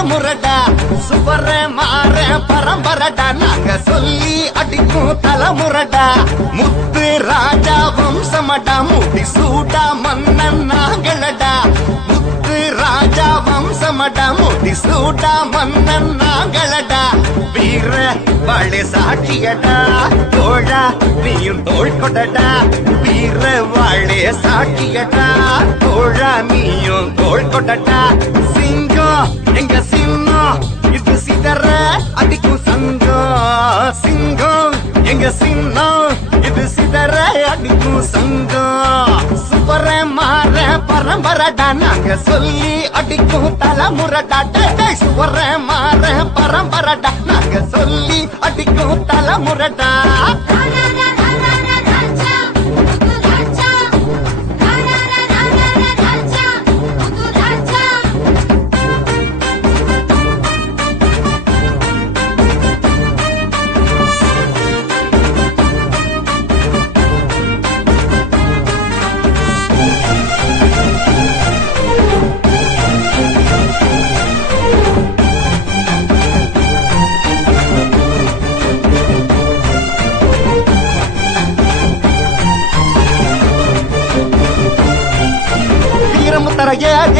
தலைமுறைடா சுவர மாற பரம்பரடா நாங்க சொல்லி அடிக்கும் தலைமுறைடா முத்து ராஜா வம்சமடா முடி சூடா மன்னன் நாங்களடா முத்து ராஜா வம்சமடா முடி சூடா மன்னன் நாங்களடா வீர வாழை சாட்சியடா தோழா நீயும் தோள் கொடடா வீர வாழை சாட்சியடா தோழா நீயும் தோள் கொடடா சிங்கம் எங்க சின்னம் இது சிதற அடிக்கும் சங்கம் சிங்கம் எங்க சின்னம் இது சிதற அடிக்கும் சங்கம் சுவர மாற பரம்பரடா நாங்க சொல்லி அடிக்கும் தலைமுறைடா சுவர மாற பரம்பரடா நாங்க சொல்லி அடிக்கும் தலைமுறைடா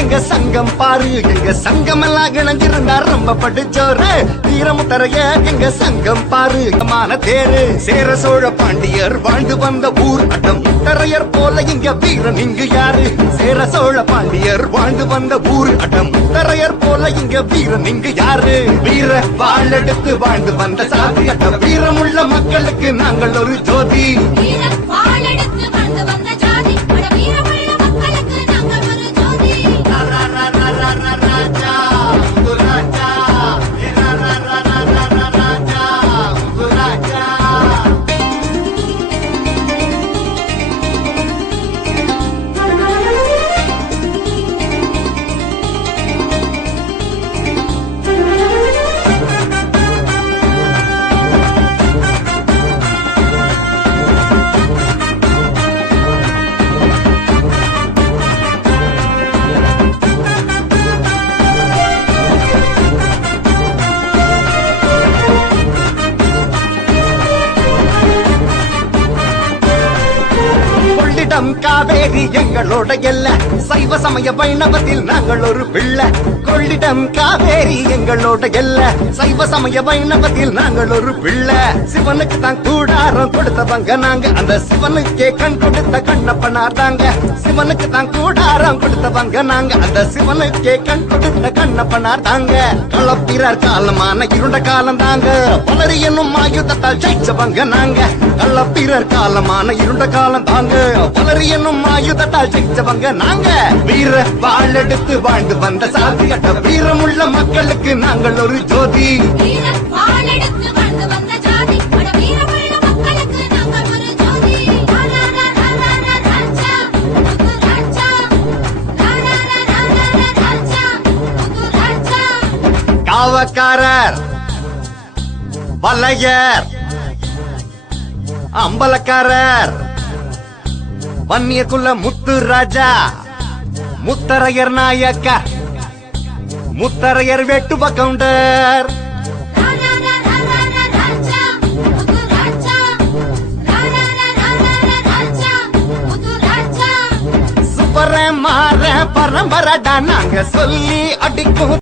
எங்க சங்கம் பாரு எங்க சங்கம் எல்லாம் இணைஞ்சிருந்தா ரொம்ப படிச்சோரு வீரமுத்தரைய எங்க சங்கம் பாரு மான தேரு சேர சோழ பாண்டியர் வாழ்ந்து வந்த ஊர் அட்டம் முத்தரையர் போல இங்க வீரன் இங்கு யாரு சேர சோழ பாண்டியர் வாழ்ந்து வந்த ஊர் அட்டம் முத்தரையர் போல இங்க வீரன் இங்கு யாரு வீர வாழெடுத்து வாழ்ந்து வந்த சாதி அட்டம் வீரமுள்ள மக்களுக்கு நாங்கள் ஒரு ஜோதி காவேரி எங்களோட எல்ல சைவ சமய வைணவத்தில் நாங்கள் ஒரு பிள்ளை கொள்ளிடம் காவேரி எங்களோட எல்ல சைவ சமய வைணவத்தில் நாங்கள் ஒரு பிள்ளை சிவனுக்கு தான் கூடாரம் கொடுத்தவங்க நாங்க அந்த சிவனுக்கே கண் கொடுத்த கண்ணப்பனார் தாங்க சிவனுக்கு தான் கூடாரம் கொடுத்தவங்க நாங்க அந்த சிவனுக்கே கண் கொடுத்த கண்ணப்பனார் தாங்க களப்பிரர் காலமான இருண்ட காலம் தாங்க பலரி என்னும் ஆயுதத்தால் ஜெயிச்சவங்க நாங்க களப்பிரர் காலமான இருண்ட காலம் தாங்க பலரி என்னும் ஆயுதத்தால் ஜெயிச்சவங்க நாங்க வீர வாழெடுத்து வாழ்ந்து வந்த சாதி அட்ட வீரமுள்ள மக்களுக்கு நாங்கள் ஒரு ஜோதி காவக்காரர் வலையர் அம்பலக்காரர் வன்னியக்குள்ள முத்து ராஜா முத்தரையர் நாயக்கர் முத்தரையர் வெட்டுவ கவுண்டர் சுப்பர மாற பரம்பரடா நாங்க சொல்லி அடிக்கும்